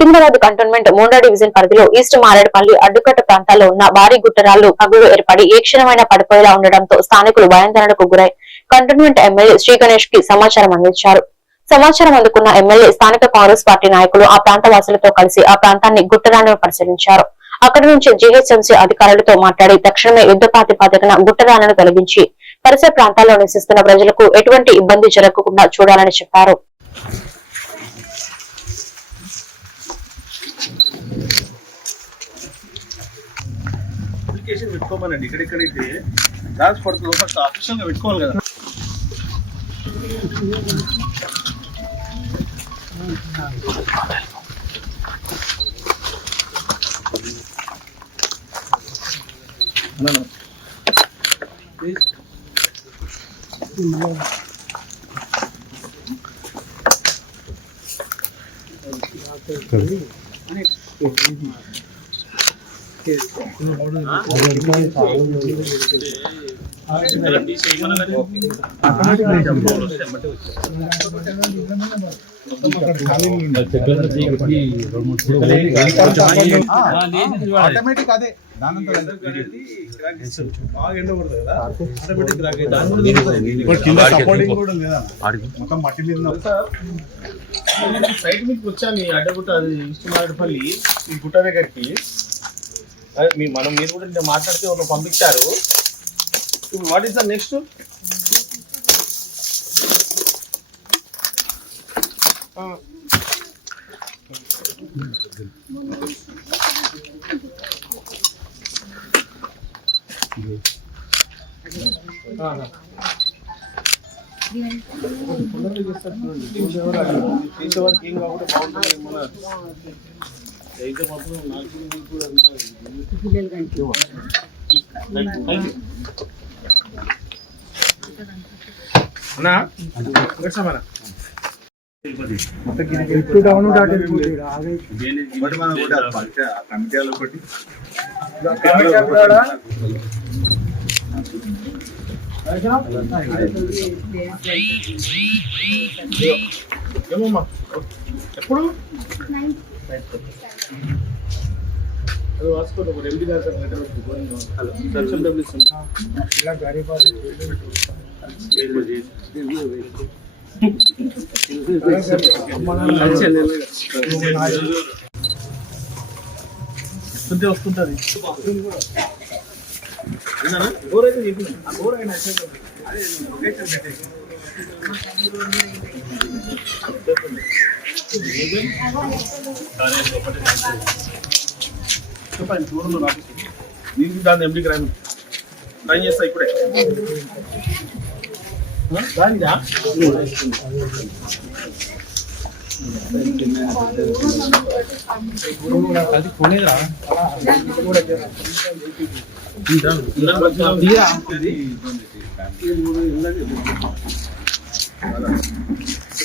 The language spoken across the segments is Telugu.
సికింద్రాబాద్ కంటోన్మెంట్ మూడో డివిజన్ పరిధిలో ఈస్ట్ మారేడుపల్లి అడ్డుకట్ట ప్రాంతాల్లో ఉన్న భారీ గుట్టరాళ్ళు పగులు ఏర్పడి ఏ క్షణమైన పడిపోయేలా ఉండడంతో స్థానికులు భయాందోళనకు గురై కంటోన్మెంట్ ఎమ్మెల్యే శ్రీ గణేష్కి సమాచారం అందించారు. సమాచారం అందుకున్న ఎమ్మెల్యే స్థానిక కాంగ్రెస్ పార్టీ నాయకులు ఆ ప్రాంత వాసులతో కలిసి ఆ ప్రాంతాన్ని గుట్టరాలను పరిశీలించారు. అక్కడి నుంచి జీహెచ్ఎంసీ అధికారులతో మాట్లాడి తక్షణమే యుద్ధ ప్రాతిపాదికన గుట్టరాలను తొలగించి పరిసర ప్రాంతాల్లో నివసిస్తున్న ప్రజలకు ఎటువంటి ఇబ్బంది జరగకుండా చూడాలని చెప్పారు. అప్లికేషన్ పెట్టుకోమనండి ఇక్కడెక్కడైతే ఛార్జ్ పడుతుందో ఫస్ట్ ఆఫీషియల్గా పెట్టుకోవాలి కదా ఆటోమేటిక్ అదే. మొత్తం మట్టి మీద సైడ్ మీకు వచ్చాను అడ్డగుట్ట అది ఇష్టమారెడ్డిపల్లి ఈ గుట్ట దగ్గరికి. అదే మీ మనం మీరు కూడా మాట్లాడితే ఒక పంపించారు. ఇప్పుడు వాట్ ఈస్ ద నెక్స్ట్ ఏం కాకుండా బాగుంటుంది మన అయితే మాత్రం నాకు కూడా అంతా Thank ఏమమ్మా ఎప్పుడు అది వాసుకోండి ఒక ఎంపీ గారు sir letter hello. Section W వస్తుంటే వస్తుంటది చెప్పింది అదే లొకేషన్ పెట్టేసి చెప్పండి దూరంలో రాపిస్తుంది నేను దాన్ని ఎంపీకి రాను. ట్రై చేస్తా ఇప్పుడే. దానిదా? అది కొనేరా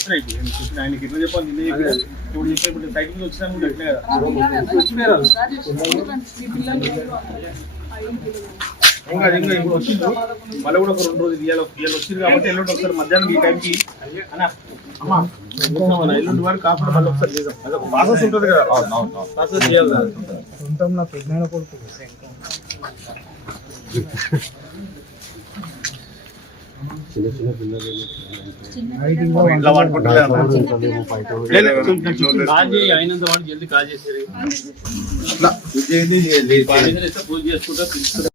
ఆయనకి ఎట్లా చెప్పాలి? నిన్న చెప్పారు ఇప్పుడు వచ్చినా కూడా ఎట్లే కదా ఇంకా ఇంకా ఇప్పుడు వచ్చింది మళ్ళీ కూడా ఒక రెండు రోజులు ఇవాళ ఇవాళ వచ్చింది కాబట్టి ఎల్లుండి ఒకసారి మధ్యాహ్నం ఈ టైంకి అన్నా. అమ్మా మన ఎల్లుండి వాడు కాకుండా మళ్ళీ ఒకసారి చేద్దాం. అది ఒక ప్రాసెస్ ఉంటుంది కదా. ప్రాసెస్ చేయాలి పట్టుకుంటలేదు అయినంత వాడు జల్దీ కాల్ చేసేది? పూజ చేసుకుంటా